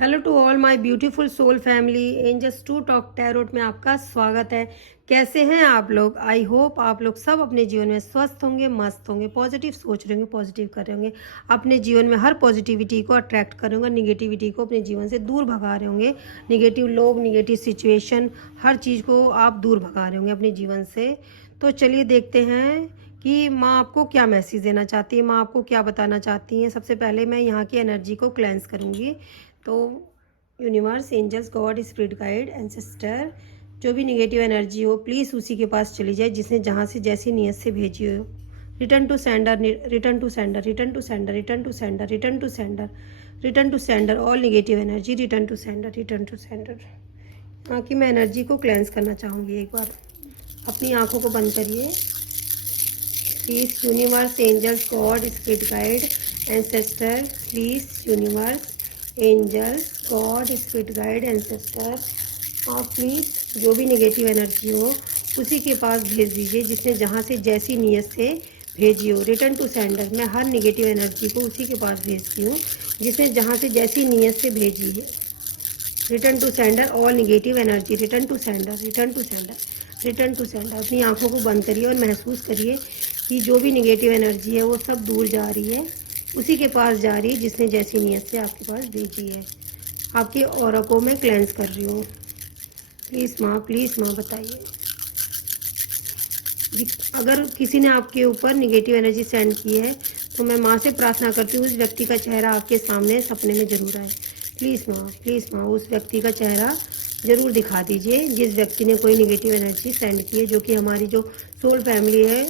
Hello to all my beautiful soul family, angels to talk tarot में आपका स्वागत है। कैसे हैं आप लोग? आई होप आप लोग सब अपने जीवन में स्वस्थ होंगे, मस्त होंगे, पॉजिटिव सोच रहे होंगे, पॉजिटिव कर रहे होंगे, अपने जीवन में हर पॉजिटिविटी को अट्रैक्ट कर रहे होंगे, निगेटिविटी को अपने जीवन से दूर भगा रहे होंगे। निगेटिव लोग, निगेटिव सिचुएशन, हर चीज़ को आप दूर भगा रहे होंगे अपने जीवन से। तो चलिए देखते हैं कि माँ आपको क्या मैसेज देना चाहती है, माँ आपको क्या बताना चाहती हैं। सबसे पहले मैं यहाँ की एनर्जी को क्लेंस करूँगी। तो universe, angels, God, spirit guide, ancestor, जो भी निगेटिव एनर्जी हो प्लीज़ उसी के पास चली जाए जिसने जहाँ से जैसी नीयत से भेजी हो। Return to sender, return to sender, return to sender, return to sender, return to sender, return to sender, all negative energy return to sender, return to sender. यहाँ की मैं एनर्जी को क्लेंस करना चाहूँगी। एक बार अपनी आंखों को बंद करिए। Please universe, angels, God, spirit guide, ancestor, please universe, angels, God, spirit guide, ancestor, आप प्लीज़ जो भी नेगेटिव एनर्जी हो उसी के पास भेज दीजिए जिसने जहाँ से जैसी नीयत से भेजी हो। रिटर्न टू सेंडर, मैं हर नेगेटिव एनर्जी को उसी के पास भेजती हूँ जिसने जहाँ से जैसी नीयत से भेजी है। Return to sender, all negative energy return to sender, return to sender, return to sender. अपनी आंखों को बंद करिए और महसूस करिए कि जो भी निगेटिव एनर्जी है वो सब दूर जा रही है, उसी के पास जा रही है जिसने जैसी नीयत से आपके पास भेजी है। आपकी ऑरा को मैं क्लेंस कर रही हूँ। प्लीज़ माँ बताइए। अगर किसी ने आपके ऊपर निगेटिव एनर्जी सेंड की है तो मैं माँ से प्रार्थना करती हूँ उस व्यक्ति का चेहरा आपके सामने सपने में जरूर आए। प्लीज़ माँ उस व्यक्ति का चेहरा ज़रूर दिखा दीजिए जिस व्यक्ति ने कोई निगेटिव एनर्जी सेंड की है, जो कि हमारी जो सोल फैमिली है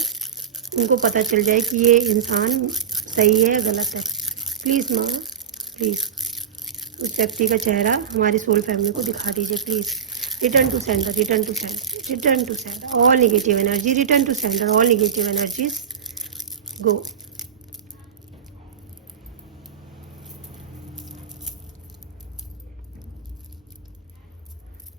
उनको पता चल जाए कि ये इंसान सही है या गलत है। प्लीज़ माँ, प्लीज़ उस व्यक्ति का चेहरा हमारी सोल फैमिली को दिखा दीजिए please. Return to sender, return to sender, return to sender, all negative energy return to sender, all negative energies go.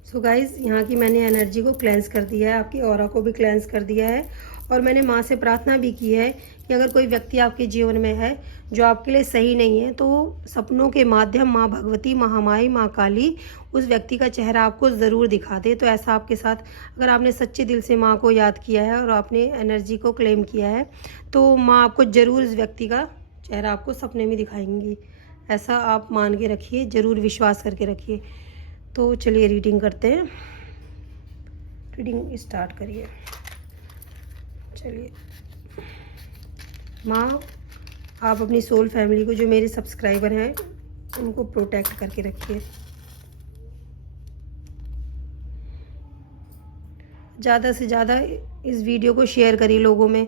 So guys, यहाँ की मैंने एनर्जी को क्लेंस कर दिया है, आपकी ऑरा को भी क्लेंस कर दिया है, और मैंने माँ से प्रार्थना भी की है कि अगर कोई व्यक्ति आपके जीवन में है जो आपके लिए सही नहीं है तो सपनों के माध्यम माँ भगवती, महामाई, माँ काली उस व्यक्ति का चेहरा आपको ज़रूर दिखा दे। तो ऐसा आपके साथ, अगर आपने सच्चे दिल से माँ को याद किया है और आपने एनर्जी को क्लेम किया है तो माँ आपको ज़रूर इस व्यक्ति का चेहरा आपको सपने में दिखाएंगी। ऐसा आप मान के रखिए, ज़रूर विश्वास करके रखिए। तो चलिए रीडिंग करते हैं, रीडिंग स्टार्ट करिए। चलिए माँ, आप अपनी सोल फैमिली को, जो मेरे सब्सक्राइबर हैं, उनको प्रोटेक्ट करके रखिए। ज़्यादा से ज़्यादा इस वीडियो को शेयर करिए लोगों में।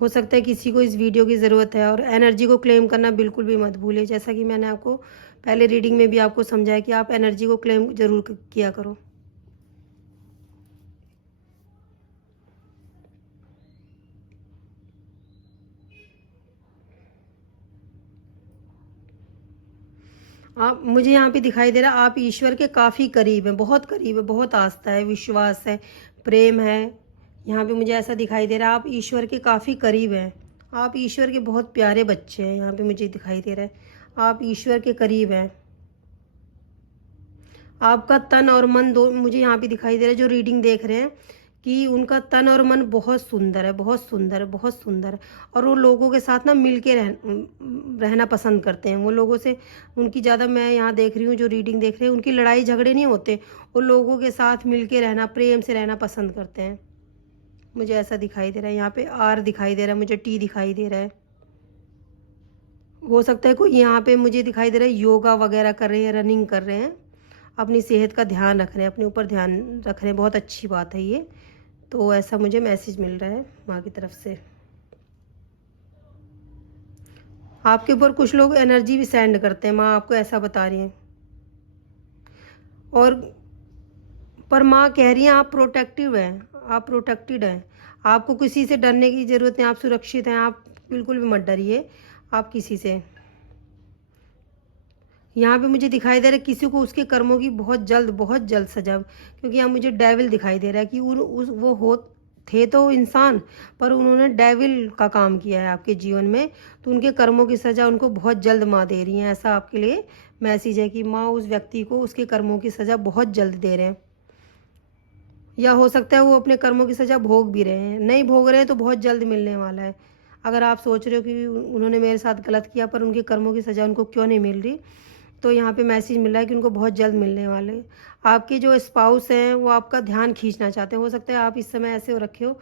हो सकता है किसी को इस वीडियो की ज़रूरत है। और एनर्जी को क्लेम करना बिल्कुल भी मत भूलिए, जैसा कि मैंने आपको पहले रीडिंग में भी आपको समझाया कि आप एनर्जी को क्लेम ज़रूर किया करो। आप, मुझे यहाँ पे दिखाई दे रहा आप ईश्वर के काफ़ी करीब हैं, बहुत करीब है, बहुत आस्था है, विश्वास है, प्रेम है। यहाँ पे मुझे ऐसा दिखाई दे रहा है आप ईश्वर के काफ़ी करीब हैं, आप ईश्वर के बहुत प्यारे बच्चे हैं। यहाँ पे मुझे दिखाई दे रहा है आप ईश्वर के करीब हैं। आपका तन और मन दो, मुझे यहाँ पे दिखाई दे रहा है जो रीडिंग देख रहे हैं, कि उनका तन और मन बहुत सुंदर है, बहुत सुंदर है, बहुत सुंदर है। और वो लोगों के साथ ना मिल के रहना पसंद करते हैं। वो लोगों से, उनकी ज़्यादा, मैं यहाँ देख रही हूँ जो रीडिंग देख रहे हैं, उनकी लड़ाई झगड़े नहीं होते। वो लोगों के साथ मिल के रहना, प्रेम से रहना पसंद करते हैं। मुझे ऐसा दिखाई दे रहा है। यहाँ पे आर दिखाई दे रहा है, मुझे टी दिखाई दे रहा है। हो सकता है कोई यहाँ पे मुझे दिखाई दे रहा है योगा वगैरह कर रहे हैं, रनिंग कर रहे हैं, अपनी सेहत का ध्यान रख रहे हैं, अपने ऊपर ध्यान रख रहे हैं। बहुत अच्छी बात है ये। तो ऐसा मुझे मैसेज मिल रहा है माँ की तरफ से। आपके ऊपर कुछ लोग एनर्जी भी सेंड करते हैं, माँ आपको ऐसा बता रही हैं। और पर माँ कह रही हैं आप प्रोटेक्टिव हैं, आप प्रोटेक्टेड हैं, आपको किसी से डरने की ज़रूरत नहीं, आप सुरक्षित हैं, आप बिल्कुल भी मत डरिए आप किसी से। यहाँ पे मुझे दिखाई दे रहा है किसी को उसके कर्मों की बहुत जल्द सजा, क्योंकि यहाँ मुझे डेविल दिखाई दे रहा है कि थे तो इंसान, पर उन्होंने डेविल का काम किया है आपके जीवन में, तो उनके कर्मों की सज़ा उनको बहुत जल्द माँ दे रही हैं। ऐसा आपके लिए मैसेज है कि माँ उस व्यक्ति को उसके कर्मों की सज़ा बहुत जल्द दे रहे हैं, या हो सकता है वो अपने कर्मों की सज़ा भोग भी रहे हैं। नहीं भोग रहे हैं तो बहुत जल्द मिलने वाला है। अगर आप सोच रहे हो कि उन्होंने मेरे साथ गलत किया पर उनके कर्मों की सज़ा उनको क्यों नहीं मिल रही, तो यहाँ पे मैसेज मिल रहा है कि उनको बहुत जल्द मिलने वाले हैं। आपके जो स्पाउस हैं वो आपका ध्यान खींचना चाहते हैं। हो सकता है आप इस समय ऐसे हो रखे हो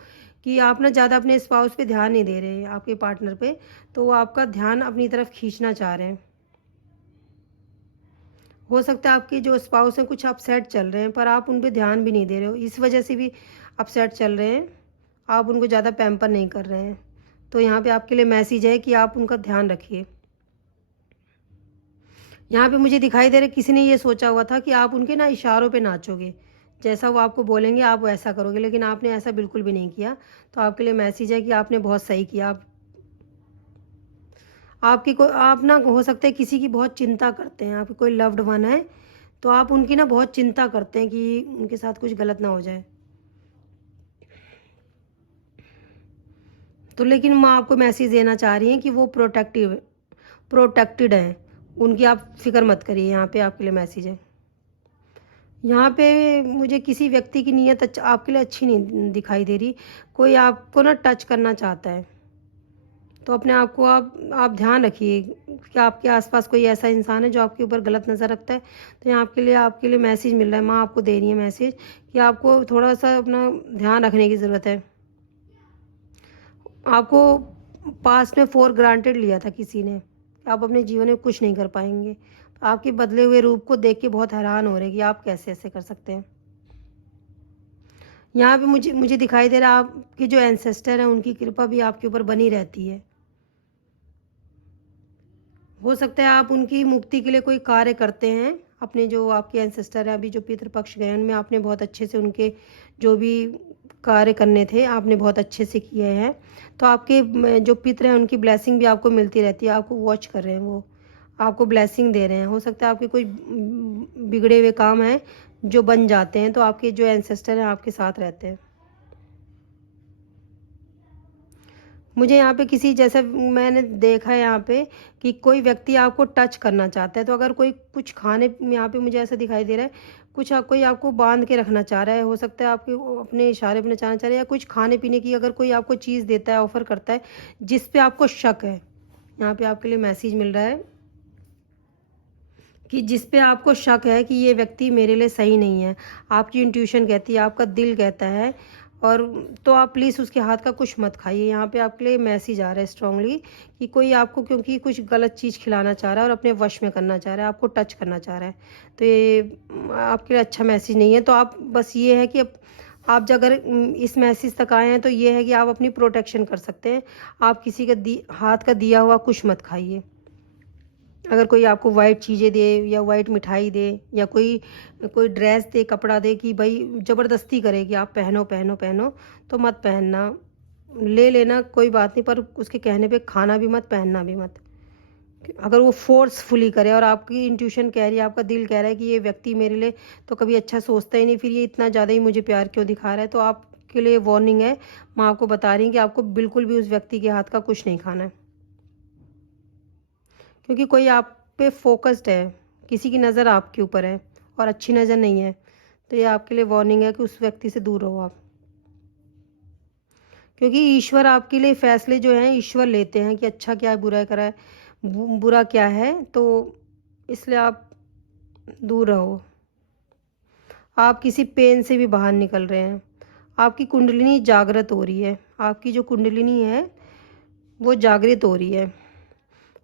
कि आप ना ज़्यादा अपने स्पाउस पे ध्यान नहीं दे रहे हैं, आपके पार्टनर पे, तो वो आपका ध्यान अपनी तरफ खींचना चाह रहे हैं। हो सकता है आपके जो स्पाउस हैं कुछ अपसेट चल रहे हैं, पर आप उन पे ध्यान भी नहीं दे रहे हो, इस वजह से भी अपसेट चल रहे हैं। आप उनको ज़्यादा पैम्पर नहीं कर रहे हैं। तो यहाँ पे आपके लिए मैसेज है कि आप उनका ध्यान रखिए। यहाँ पे मुझे दिखाई दे रहा है किसी ने ये सोचा हुआ था कि आप उनके ना इशारों पे नाचोगे, जैसा वो आपको बोलेंगे आप वैसा करोगे, लेकिन आपने ऐसा बिल्कुल भी नहीं किया। तो आपके लिए मैसेज है कि आपने बहुत सही किया। आपकी कोई आप ना हो सकता है किसी की बहुत चिंता करते हैं, आपके कोई लव्ड वन है, तो आप उनकी ना बहुत चिंता करते हैं कि उनके साथ कुछ गलत ना हो जाए। तो लेकिन माँ आपको मैसेज देना चाह रही हैं कि वो प्रोटेक्टेड हैं, उनकी आप फिक्र मत करिए। यहाँ पे आपके लिए मैसेज है। यहाँ पे मुझे किसी व्यक्ति की नीयत आपके लिए अच्छी नहीं दिखाई दे रही। कोई आपको ना टच करना चाहता है, तो अपने आप को आप ध्यान रखिए कि आपके आसपास कोई ऐसा इंसान है जो आपके ऊपर गलत नज़र रखता है। तो यहाँ आपके लिए मैसेज मिल रहा है, माँ आपको दे रही है मैसेज कि आपको थोड़ा सा अपना ध्यान रखने की ज़रूरत है। आपको पास्ट में फॉर ग्रांटेड लिया था किसी ने, आप अपने जीवन में कुछ नहीं कर पाएंगे। आपके बदले हुए रूप को देख के बहुत हैरान हो रहे हैं कि आप कैसे ऐसे कर सकते हैं। यहाँ पे मुझे मुझे दिखाई दे रहा है आपके जो एंसेस्टर हैं उनकी कृपा भी आपके ऊपर बनी रहती है। हो सकता है आप उनकी मुक्ति के लिए कोई कार्य करते हैं। अपने जो आपके एंसेस्टर हैं, अभी जो पितृपक्ष गए उनमें आपने बहुत अच्छे से उनके जो भी कार्य करने थे आपने बहुत अच्छे से किए हैं। तो आपके जो पितृ हैं उनकी ब्लेसिंग भी आपको मिलती रहती है। आपको वॉच कर रहे हैं, वो आपको ब्लेसिंग दे रहे हैं। हो सकता है आपके कोई बिगड़े हुए काम हैं जो बन जाते हैं, तो आपके जो एंसेस्टर हैं आपके साथ रहते हैं। मुझे यहाँ पे किसी जैसे मैंने देखा है यहाँ पे कि कोई व्यक्ति आपको टच करना चाहता है। तो अगर कोई कुछ खाने यहाँ पे मुझे ऐसा दिखाई दे रहा है, कुछ कोई आपको बांध के रखना चाह रहा है। हो सकता है आपके वो अपने इशारे पे नचाना चाह रहे हैं, या कुछ खाने पीने की अगर कोई आपको चीज़ देता है, ऑफर करता है जिस पे आपको शक है। यहाँ पे आपके लिए मैसेज मिल रहा है कि जिस पे आपको शक है कि ये व्यक्ति मेरे लिए सही नहीं है, आपकी इंट्यूशन कहती है, आपका दिल कहता है, और तो आप प्लीज़ उसके हाथ का कुछ मत खाइए। यहाँ पे आपके लिए मैसेज आ रहा है स्ट्रांगली कि कोई आपको क्योंकि कुछ गलत चीज़ खिलाना चाह रहा है और अपने वश में करना चाह रहा है, आपको टच करना चाह रहा है। तो ये आपके लिए अच्छा मैसेज नहीं है। तो आप बस ये है कि आप जब अगर इस मैसेज तक आए हैं तो ये है कि आप अपनी प्रोटेक्शन कर सकते हैं। आप किसी का हाथ का दिया हुआ कुछ मत खाइए। अगर कोई आपको वाइट चीज़ें दे या वाइट मिठाई दे या कोई कोई ड्रेस दे, कपड़ा दे कि भाई ज़बरदस्ती करे कि आप पहनो पहनो पहनो, तो मत पहनना। ले लेना कोई बात नहीं, पर उसके कहने पे खाना भी मत, पहनना भी मत। अगर वो फोर्सफुली करे और आपकी इंट्यूशन कह रही है, आपका दिल कह रहा है कि ये व्यक्ति मेरे लिए तो कभी अच्छा सोचता ही नहीं, फिर ये इतना ज़्यादा ही मुझे प्यार क्यों दिखा रहा है, तो आपके लिए वार्निंग है। मैं आपको बता रही हूँ कि आपको बिल्कुल भी उस व्यक्ति के हाथ का कुछ नहीं खाना है, क्योंकि कोई आप पे फोकस्ड है, किसी की नज़र आपके ऊपर है और अच्छी नज़र नहीं है। तो ये आपके लिए वार्निंग है कि उस व्यक्ति से दूर रहो आप, क्योंकि ईश्वर आपके लिए फैसले जो हैं ईश्वर लेते हैं कि अच्छा क्या है, बुरा करा है, बुरा क्या है, तो इसलिए आप दूर रहो। आप किसी पेन से भी बाहर निकल रहे हैं। आपकी कुंडलिनी जागृत हो रही है, आपकी जो कुंडलिनी है वो जागृत हो रही है।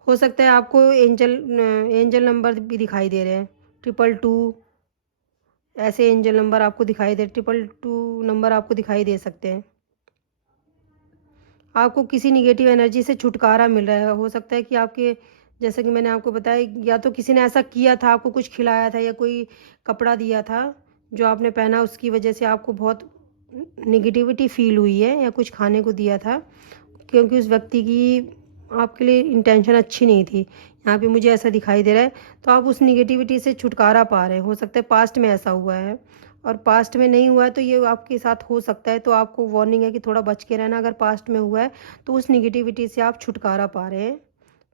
हो सकता है आपको एंजल नंबर भी दिखाई दे रहे हैं, 222 ऐसे एंजल नंबर आपको दिखाई दे, 222 नंबर आपको दिखाई दे सकते हैं। आपको किसी निगेटिव एनर्जी से छुटकारा मिल रहा है। हो सकता है कि आपके, जैसे कि मैंने आपको बताया, या तो किसी ने ऐसा किया था, आपको कुछ खिलाया था या कोई कपड़ा दिया था जो आपने पहना, उसकी वजह से आपको बहुत निगेटिविटी फील हुई है, या कुछ खाने को दिया था क्योंकि उस व्यक्ति की आपके लिए इंटेंशन अच्छी नहीं थी। यहाँ पे मुझे ऐसा दिखाई दे रहा है। तो आप उस निगेटिविटी से छुटकारा पा रहे हैं। हो सकता है पास्ट में ऐसा हुआ है, और पास्ट में नहीं हुआ है तो ये आपके साथ हो सकता है, तो आपको वार्निंग है कि थोड़ा बच के रहना। अगर पास्ट में हुआ है तो उस निगेटिविटी से आप छुटकारा पा रहे हैं,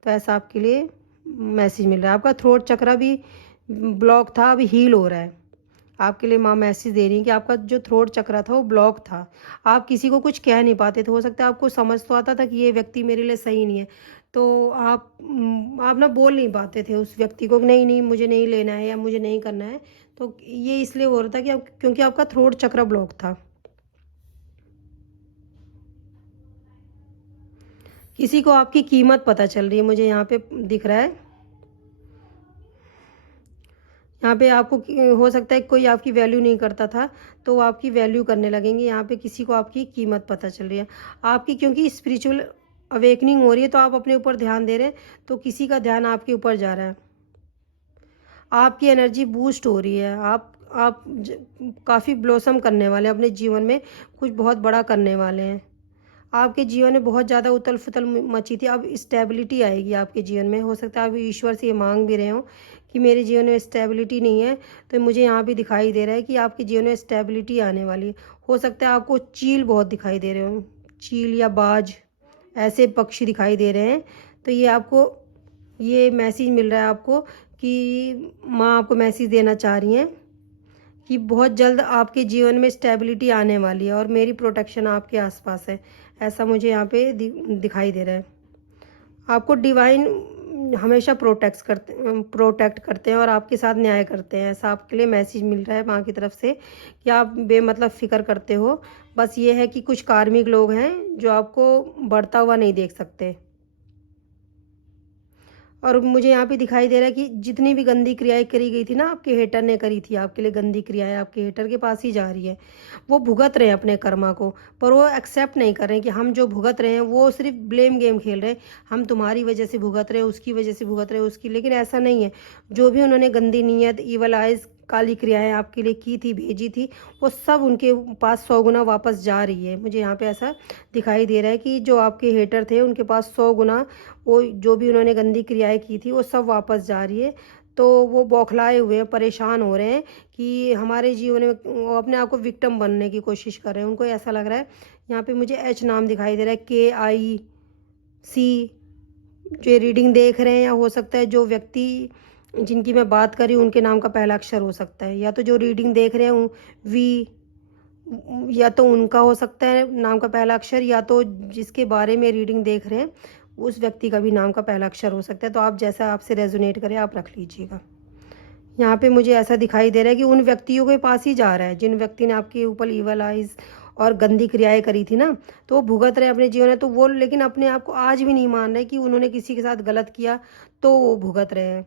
तो ऐसा आपके लिए मैसेज मिल रहा है। आपका थ्रोट चक्रा भी ब्लॉक था, अभी हील हो रहा है। आपके लिए माँ मैसेज दे रही है कि आपका जो थ्रोट चक्रा था वो ब्लॉक था, आप किसी को कुछ कह नहीं पाते थे। हो सकता है आपको समझ तो आता था कि ये व्यक्ति मेरे लिए सही नहीं है, तो आप ना बोल नहीं पाते थे उस व्यक्ति को कि नहीं नहीं मुझे नहीं लेना है या मुझे नहीं करना है। तो ये इसलिए हो रहा था कि आप, क्योंकि आपका थ्रोट चक्र ब्लॉक था। किसी को आपकी कीमत पता चल रही है, मुझे यहाँ पे दिख रहा है। यहाँ पे आपको हो सकता है कोई आपकी वैल्यू नहीं करता था, तो वो आपकी वैल्यू करने लगेंगे। यहाँ पे किसी को आपकी कीमत पता चल रही है आपकी, क्योंकि स्पिरिचुअल अवेकनिंग हो रही है, तो आप अपने ऊपर ध्यान दे रहे हैं, तो किसी का ध्यान आपके ऊपर जा रहा है। आपकी एनर्जी बूस्ट हो रही है। आप काफ़ी ब्लॉसम करने वाले हैं अपने जीवन में, कुछ बहुत बड़ा करने वाले हैं। आपके जीवन में बहुत ज़्यादा उथल फुथल मची थी, अब स्टेबिलिटी आएगी आपके जीवन में। हो सकता है आप ईश्वर से ये मांग भी रहे हो कि मेरे जीवन में स्टेबिलिटी नहीं है, तो मुझे यहाँ भी दिखाई दे रहा है कि आपके जीवन में स्टेबिलिटी आने वाली है। हो सकता है आपको चील बहुत दिखाई दे रहे हो, चील या बाज, ऐसे पक्षी दिखाई दे रहे हैं। तो ये आपको ये मैसेज मिल रहा है आपको कि माँ आपको मैसेज देना चाह रही हैं कि बहुत जल्द आपके जीवन में स्टेबिलिटी आने वाली है और मेरी प्रोटेक्शन आपके आसपास है, ऐसा मुझे यहाँ पे दिखाई दे रहा है। आपको डिवाइन हमेशा प्रोटेक्ट करते हैं और आपके साथ न्याय करते हैं, ऐसा आपके लिए मैसेज मिल रहा है माँ की तरफ से कि आप बेमतलब फ़िक्र करते हो। बस ये है कि कुछ कार्मिक लोग हैं जो आपको बढ़ता हुआ नहीं देख सकते। और मुझे यहाँ पे दिखाई दे रहा है कि जितनी भी गंदी क्रियाएं करी गई थी ना, आपके हेटर ने करी थी, आपके लिए गंदी क्रियाएं आपके हेटर के पास ही जा रही है। वो भुगत रहे हैं अपने कर्मा को, पर वो एक्सेप्ट नहीं कर रहे हैं कि हम जो भुगत रहे हैं वो सिर्फ ब्लेम गेम खेल रहे हैं। हम तुम्हारी वजह से भुगत रहे हैं, उसकी वजह से भुगत रहे हैं उसकी, लेकिन ऐसा नहीं है। जो भी उन्होंने गंदी नीयत, ईवल आइज, काली क्रियाएं आपके लिए की थी, भेजी थी, वो सब उनके पास 100 गुना वापस जा रही है। मुझे यहाँ पे ऐसा दिखाई दे रहा है कि जो आपके हेटर थे उनके पास 100 गुना वो जो भी उन्होंने गंदी क्रियाएं की थी वो सब वापस जा रही है। तो वो बौखलाए हुए हैं, परेशान हो रहे हैं कि हमारे जीवन में वो अपने आप को विक्टिम बनने की कोशिश कर रहे हैं। उनको ऐसा लग रहा है, यहाँ पे मुझे एच नाम दिखाई दे रहा है, KIC। जो ये रीडिंग देख रहे हैं, या हो सकता है जो व्यक्ति जिनकी मैं बात कर रही हूँ उनके नाम का पहला अक्षर हो सकता है, या तो जो रीडिंग देख रहे हैं V, या तो उनका हो सकता है नाम का पहला अक्षर, या तो जिसके बारे में रीडिंग देख रहे हैं उस व्यक्ति का भी नाम का पहला अक्षर हो सकता है। तो आप जैसा आपसे रेजोनेट करें आप रख लीजिएगा। यहाँ पे मुझे ऐसा दिखाई दे रहा है कि उन व्यक्तियों के पास ही जा रहा है जिन व्यक्ति ने आपके ऊपर ईवल आइज और गंदी क्रियाएं करी थी ना, तो वो भुगत रहे हैं अपने जीवन में। तो वो लेकिन अपने आप को आज भी नहीं मान रहे कि उन्होंने किसी के साथ गलत किया, तो वो भुगत रहे हैं।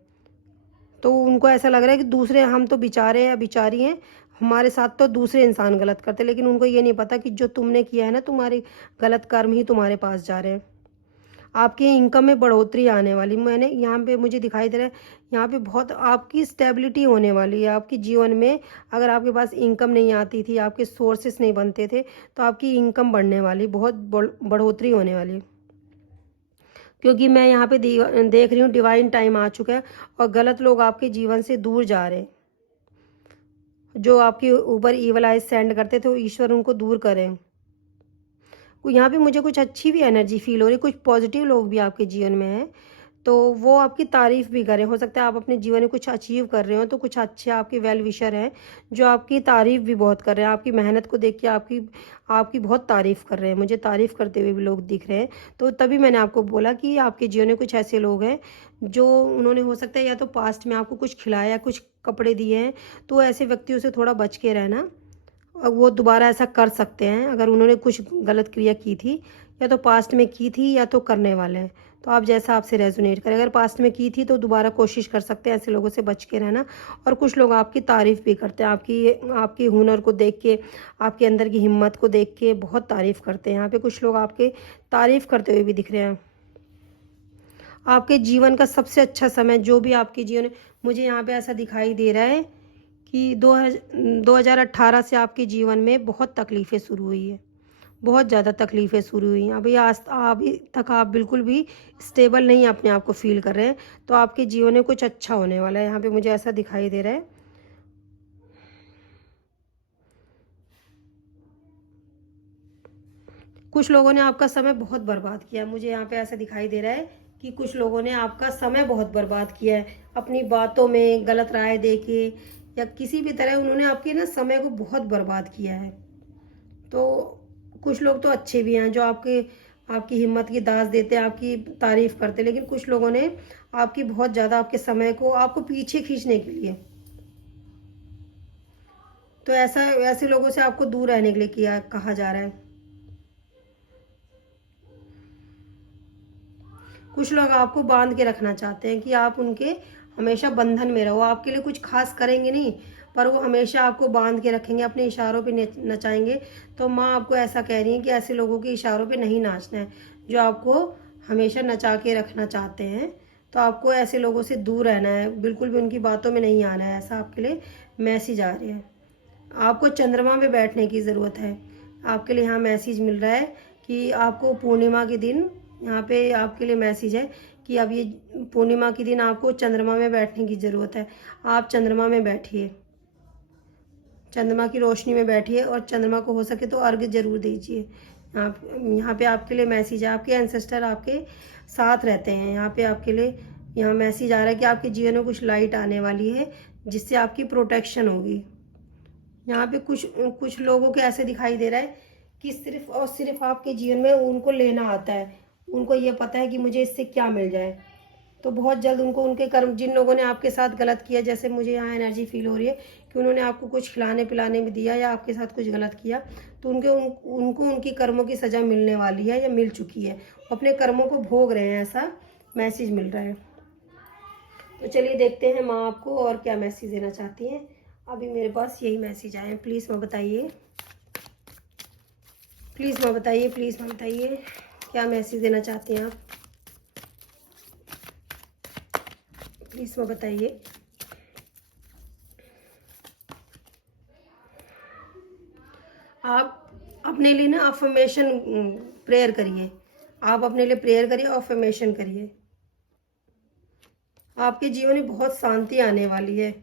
तो उनको ऐसा लग रहा है कि दूसरे, हम तो बेचारे या बेचारी हैं, हमारे साथ तो दूसरे इंसान गलत करते, लेकिन उनको ये नहीं पता कि जो तुमने किया है ना, तुम्हारे गलत कर्म ही तुम्हारे पास जा रहे हैं। आपकी इनकम में बढ़ोतरी आने वाली, मैंने यहाँ पे मुझे दिखाई दे रहा है, यहाँ पे बहुत आपकी स्टेबिलिटी होने वाली है आपके जीवन में। अगर आपके पास इनकम नहीं आती थी, आपके सोर्सेस नहीं बनते थे, तो आपकी इनकम बढ़ने वाली, बहुत बढ़ोतरी होने वाली। क्योंकि मैं यहाँ पे देख रही हूँ डिवाइन टाइम आ चुका है और गलत लोग आपके जीवन से दूर जा रहे हैं। जो आपके ऊपर ईवल आइज सेंड करते थे, वो ईश्वर उनको दूर करें। यहाँ पे मुझे कुछ अच्छी भी एनर्जी फील हो रही है, कुछ पॉजिटिव लोग भी आपके जीवन में हैं, तो वो आपकी तारीफ़ भी करें। हो सकता है आप अपने जीवन में कुछ अचीव कर रहे हो, तो कुछ अच्छे आपके वेल विशर हैं जो आपकी तारीफ़ भी बहुत कर रहे हैं, आपकी मेहनत को देख के आपकी आपकी बहुत तारीफ़ कर रहे हैं। मुझे तारीफ़ करते हुए भी लोग दिख रहे हैं, तो तभी मैंने आपको बोला कि आपके जीवन में कुछ ऐसे लोग हैं जो, उन्होंने हो सकता है या तो पास्ट में आपको कुछ खिलाया, कुछ कपड़े दिए हैं, तो ऐसे व्यक्तियों से थोड़ा बच के रहना। वो दोबारा ऐसा कर सकते हैं अगर उन्होंने कुछ गलत क्रिया की थी, या तो पास्ट में की थी या तो करने वाले हैं। तो आप जैसा आपसे रेजोनेट करें, अगर पास्ट में की थी तो दोबारा कोशिश कर सकते हैं, ऐसे लोगों से बच के रहना। और कुछ लोग आपकी तारीफ़ भी करते हैं, आपकी हुनर को देख के, आपके अंदर की हिम्मत को देख के बहुत तारीफ़ करते हैं। यहाँ पे कुछ लोग आपके तारीफ़ करते हुए भी दिख रहे हैं। आपके जीवन का सबसे अच्छा समय जो भी आपके जीवन, मुझे यहाँ पे ऐसा दिखाई दे रहा है कि 2018 से आपके जीवन में बहुत तकलीफ़ें शुरू हुई है, बहुत ज़्यादा तकलीफ़ें शुरू हुई हैं। अभी आज अभी तक आप बिल्कुल भी स्टेबल नहीं अपने आप को फ़ील कर रहे हैं, तो आपके जीवन में कुछ अच्छा होने वाला है। यहाँ पे मुझे ऐसा दिखाई दे रहा है। कुछ लोगों ने आपका समय बहुत बर्बाद किया है। मुझे यहाँ पे ऐसा दिखाई दे रहा है कि कुछ लोगों ने आपका समय बहुत बर्बाद किया है अपनी बातों में, गलत राय देके या किसी भी तरह उन्होंने आपके ना समय को बहुत बर्बाद किया है। तो कुछ लोग तो अच्छे भी हैं जो आपकी हिम्मत की दाज देते हैं, आपकी तारीफ करते हैं, लेकिन कुछ लोगों ने आपकी बहुत ज़्यादा आपके समय को आपको पीछे खींचने के लिए, तो ऐसे लोगों से आपको दूर रहने के लिए कहा जा रहा है। कुछ लोग आपको बांध के रखना चाहते हैं कि आप उनके हमेशा बंधन में रहो, आपके लिए कुछ खास करेंगे नहीं, पर वो हमेशा आपको बांध के रखेंगे, अपने इशारों पे नचाएंगे। तो माँ आपको ऐसा कह रही है कि ऐसे लोगों के इशारों पे नहीं नाचना है जो आपको हमेशा नचा के रखना चाहते हैं। तो आपको ऐसे लोगों से दूर रहना है, बिल्कुल भी उनकी बातों में नहीं आना है, ऐसा आपके लिए मैसेज आ रही है। आपको चंद्रमा में बैठने की ज़रूरत है। आपके लिए यहाँ मैसेज मिल रहा है कि आपको पूर्णिमा के दिन, यहाँ पे आपके लिए मैसेज है कि अब ये पूर्णिमा के दिन आपको चंद्रमा में बैठने की ज़रूरत है। आप चंद्रमा में बैठिए, चंद्रमा की रोशनी में बैठिए और चंद्रमा को हो सके तो अर्घ्य जरूर दीजिए। यहाँ पे आपके लिए मैसेज है, आपके एंसेस्टर आपके साथ रहते हैं। यहाँ पे आपके लिए यहाँ मैसेज आ रहा है कि आपके जीवन में कुछ लाइट आने वाली है जिससे आपकी प्रोटेक्शन होगी। यहाँ पे कुछ लोगों के ऐसे दिखाई दे रहा है कि सिर्फ और सिर्फ आपके जीवन में उनको लेना आता है, उनको ये पता है कि मुझे इससे क्या मिल जाए। तो बहुत जल्द उनको उनके कर्म, जिन लोगों ने आपके साथ गलत किया, जैसे मुझे यहाँ एनर्जी फील हो रही है कि उन्होंने आपको कुछ खिलाने पिलाने में दिया या आपके साथ कुछ गलत किया, तो उनको उनकी कर्मों की सज़ा मिलने वाली है या मिल चुकी है, अपने कर्मों को भोग रहे हैं, ऐसा मैसेज मिल रहा है। तो चलिए देखते हैं माँ आपको और क्या मैसेज देना चाहती हैं। अभी मेरे पास यही मैसेज आए हैं। प्लीज़ माँ बताइए, प्लीज़ माँ बताइए, प्लीज़ माँ बताइए क्या मैसेज देना चाहती हैं आप। प्लीज़ माँ बताइए। आप अपने लिए ना अफर्मेशन प्रेयर करिए, आप अपने लिए प्रेयर करिए, अफर्मेशन करिए। आपके जीवन में बहुत शांति आने वाली है।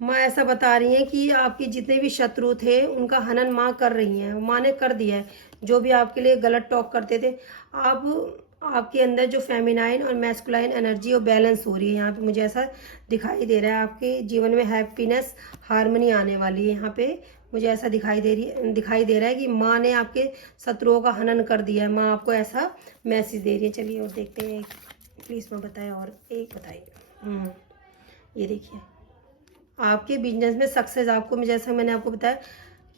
माँ ऐसा बता रही हैं कि आपके जितने भी शत्रु थे उनका हनन माँ कर रही हैं, माँ ने कर दिया है। जो भी आपके लिए गलत टॉक करते थे, आपके अंदर जो फेमिनाइन और मैस्कुलाइन एनर्जी वो बैलेंस हो रही है। यहाँ पे मुझे ऐसा दिखाई दे रहा है आपके जीवन में हैप्पीनेस, हार्मनी आने वाली है। यहाँ पे मुझे ऐसा दिखाई दे रहा है कि माँ ने आपके शत्रुओं का हनन कर दिया है। माँ आपको ऐसा मैसेज दे रही है। चलिए और देखते हैं, प्लीज़ मैं बताएं और एक बताइए। ये देखिए आपके बिजनेस में सक्सेस, आपको जैसा मैंने आपको बताया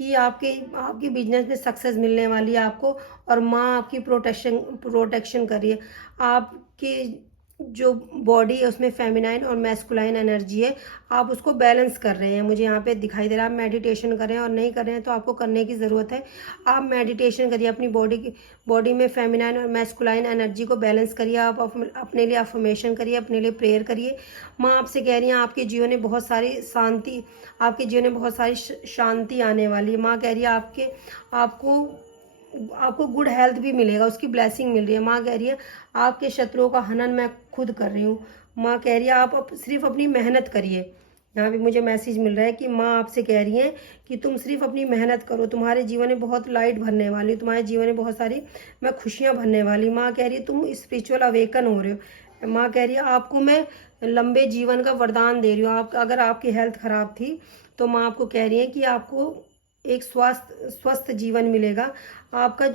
कि आपके बिजनेस में सक्सेस मिलने वाली है आपको, और माँ आपकी प्रोटेक्शन कर रही है। आपके जो बॉडी है उसमें फेमिनाइन और मैस्कुलाइन एनर्जी है, आप उसको बैलेंस कर रहे हैं। मुझे यहाँ पे दिखाई दे रहा है आप मेडिटेशन कर रहे हैं, और नहीं कर रहे हैं तो आपको करने की ज़रूरत है। आप मेडिटेशन करिए, अपनी बॉडी में फेमिनाइन और मैस्कुलाइन एनर्जी को बैलेंस करिए। आप अपने लिए अफर्मेशन करिए, अपने लिए प्रेयर करिए। माँ आपसे कह रही हैं आपके जीवन में बहुत सारी शांति, आपके जीवन में बहुत सारी शांति आने वाली है। माँ कह रही है आपको गुड हेल्थ भी मिलेगा, उसकी ब्लेसिंग मिल रही है। माँ कह रही है आपके शत्रुओं का हनन मैं खुद कर रही हूँ। माँ कह रही है आप सिर्फ अपनी मेहनत करिए। यहाँ भी मुझे मैसेज मिल रहा है कि माँ आपसे कह रही हैं कि तुम सिर्फ अपनी मेहनत करो, तुम्हारे जीवन में बहुत लाइट भरने वाली, तुम्हारे जीवन में बहुत सारी मैं खुशियाँ भरने वाली। माँ कह रही है तुम स्पिरिचुअल अवेकन हो रहे हो। माँ कह रही है आपको मैं लंबे जीवन का वरदान दे रही हूँ। अगर आपकी हेल्थ खराब थी तो माँ आपको कह रही है कि आपको एक स्वस्थ जीवन मिलेगा। आपका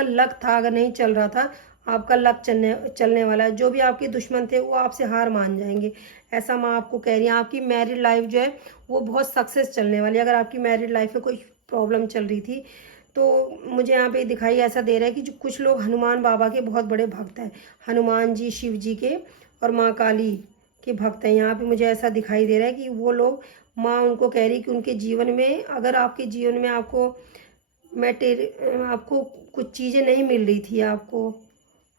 लक था, अगर नहीं चल रहा था, आपका लक चलने वाला है। जो भी आपके दुश्मन थे वो आपसे हार मान जाएंगे, ऐसा माँ आपको कह रही है। आपकी मैरिड लाइफ जो है वो बहुत सक्सेस चलने वाली है। अगर आपकी मैरिड लाइफ में कोई प्रॉब्लम चल रही थी तो मुझे यहाँ पे दिखाई ऐसा दे रहा है कि जो कुछ लोग हनुमान बाबा के बहुत बड़े भक्त हैं, हनुमान जी, शिव जी के और माँ काली के भक्त हैं। यहाँ पे मुझे ऐसा दिखाई दे रहा है कि वो लोग, माँ उनको कह रही कि उनके जीवन में, अगर आपके जीवन में आपको कुछ चीज़ें नहीं मिल रही थी,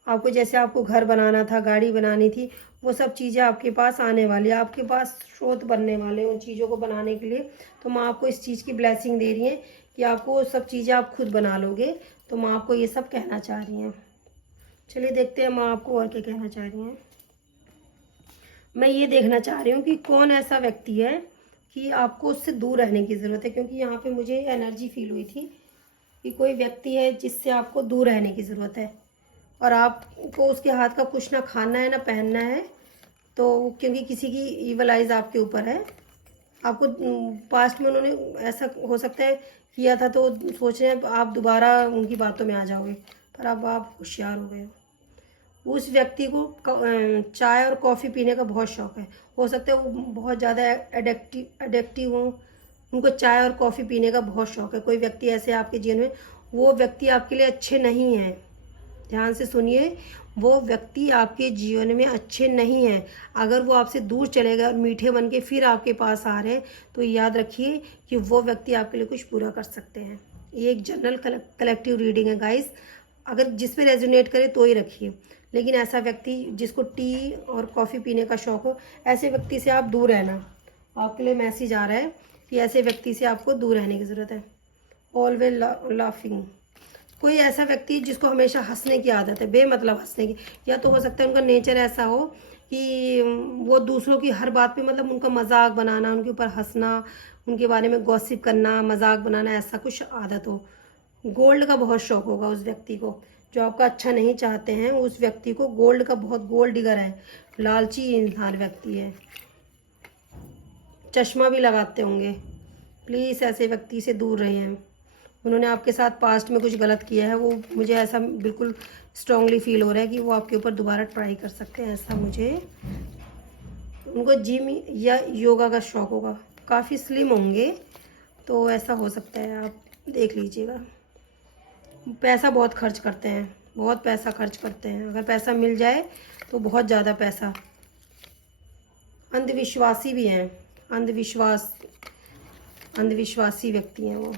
आपको जैसे आपको घर बनाना था, गाड़ी बनानी थी, वो सब चीज़ें आपके पास आने वाली है। आपके पास स्रोत बनने वाले उन चीज़ों को बनाने के लिए। तो माँ आपको इस चीज़ की ब्लेसिंग दे रही है कि आपको सब चीज़ें आप खुद बना लोगे। तो माँ आपको ये सब कहना चाह रही हैं। चलिए देखते हैं माँ आपको और क्या कहना चाह रही हैं। मैं ये देखना चाह रही हूँ कि कौन ऐसा व्यक्ति है कि आपको उससे दूर रहने की ज़रूरत है, क्योंकि यहाँ पे मुझे एनर्जी फील हुई थी कि कोई व्यक्ति है जिससे आपको दूर रहने की ज़रूरत है, और आपको उसके हाथ का कुछ ना खाना है ना पहनना है। तो क्योंकि किसी की ईवल आइज़ आपके ऊपर है, आपको पास्ट में उन्होंने ऐसा हो सकता है किया था, तो सोच रहे हैं आप दोबारा उनकी बातों में आ जाओगे, पर अब आप होशियार हो गए हो। उस व्यक्ति को चाय और कॉफ़ी पीने का बहुत शौक है। हो सकता है वो बहुत ज़्यादा एडिक्टिव हो, उनको चाय और कॉफ़ी पीने का बहुत शौक है। कोई व्यक्ति ऐसे आपके जीवन में, वो व्यक्ति आपके लिए अच्छे नहीं हैं। ध्यान से सुनिए, वो व्यक्ति आपके जीवन में अच्छे नहीं हैं। अगर वो आपसे दूर चले गए और मीठे बन के फिर आपके पास आ रहे हैं, तो याद रखिए कि वो व्यक्ति आपके लिए कुछ बुरा कर सकते हैं। ये एक जनरल कलेक्टिव रीडिंग है गाइस, अगर जिस पे रेजोनेट करे तो ही रखिए। लेकिन ऐसा व्यक्ति जिसको टी और कॉफ़ी पीने का शौक हो, ऐसे व्यक्ति से आप दूर रहना। आपके लिए मैसेज आ रहा है कि ऐसे व्यक्ति से आपको दूर रहने की ज़रूरत है। ऑलवेज लाफिंग, कोई ऐसा व्यक्ति जिसको हमेशा हंसने की आदत है, बेमतलब हंसने की, या तो हो सकता है उनका नेचर ऐसा हो कि वो दूसरों की हर बात पे मतलब उनका मजाक बनाना, उनके ऊपर हंसना, उनके बारे में गॉसिप करना, मजाक बनाना, ऐसा कुछ आदत हो। गोल्ड का बहुत शौक होगा उस व्यक्ति को, जो आपका अच्छा नहीं चाहते हैं उस व्यक्ति को गोल्ड का बहुत, गोल्ड डिगर है, लालची इंसान व्यक्ति है, चश्मा भी लगाते होंगे। प्लीज़ ऐसे व्यक्ति से दूर रहें। उन्होंने आपके साथ पास्ट में कुछ गलत किया है, वो मुझे ऐसा बिल्कुल स्ट्रांगली फील हो रहा है कि वो आपके ऊपर दोबारा ट्राई कर सकते हैं, ऐसा मुझे। उनको जिम या योगा का शौक होगा, काफ़ी स्लिम होंगे, तो ऐसा हो सकता है, आप देख लीजिएगा। पैसा बहुत खर्च करते हैं, बहुत पैसा खर्च करते हैं, अगर पैसा मिल जाए तो बहुत ज़्यादा पैसा। अंधविश्वासी भी हैं, अंधविश्वासी व्यक्ति हैं वो।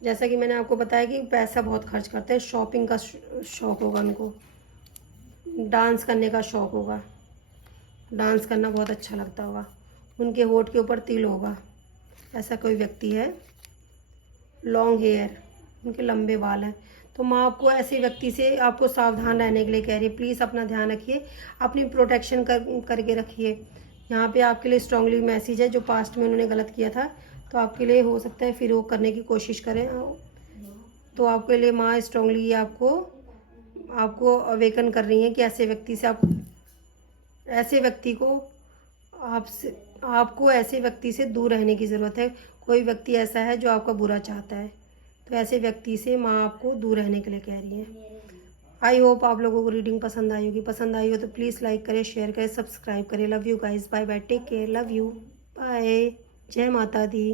जैसा कि मैंने आपको बताया कि पैसा बहुत खर्च करते हैं, शॉपिंग का शौक होगा उनको, डांस करने का शौक होगा, डांस करना बहुत अच्छा लगता होगा, उनके होठ के ऊपर तिल होगा, ऐसा कोई व्यक्ति है। लॉन्ग हेयर, उनके लंबे बाल हैं। तो माँ आपको ऐसे व्यक्ति से आपको सावधान रहने के लिए कह रही है। प्लीज़ अपना ध्यान रखिए, अपनी प्रोटेक्शन करके रखिए। यहाँ पे आपके लिए स्ट्रांगली मैसेज है, जो पास्ट में उन्होंने गलत किया था तो आपके लिए हो सकता है फिर वो करने की कोशिश करें, तो आपके लिए माँ स्ट्रांगली आपको अवेकन कर रही है कि ऐसे व्यक्ति से ऐसे व्यक्ति को आपको ऐसे व्यक्ति से दूर रहने की ज़रूरत है। कोई व्यक्ति ऐसा है जो आपका बुरा चाहता है, तो ऐसे व्यक्ति से माँ आपको दूर रहने के लिए कह रही है। आई होप आप लोगों को रीडिंग पसंद आई होगी। पसंद आई हो तो प्लीज़ लाइक करें, शेयर करें, सब्सक्राइब करें। Love you guys, bye bye, take care, love you, bye, जय माता दी।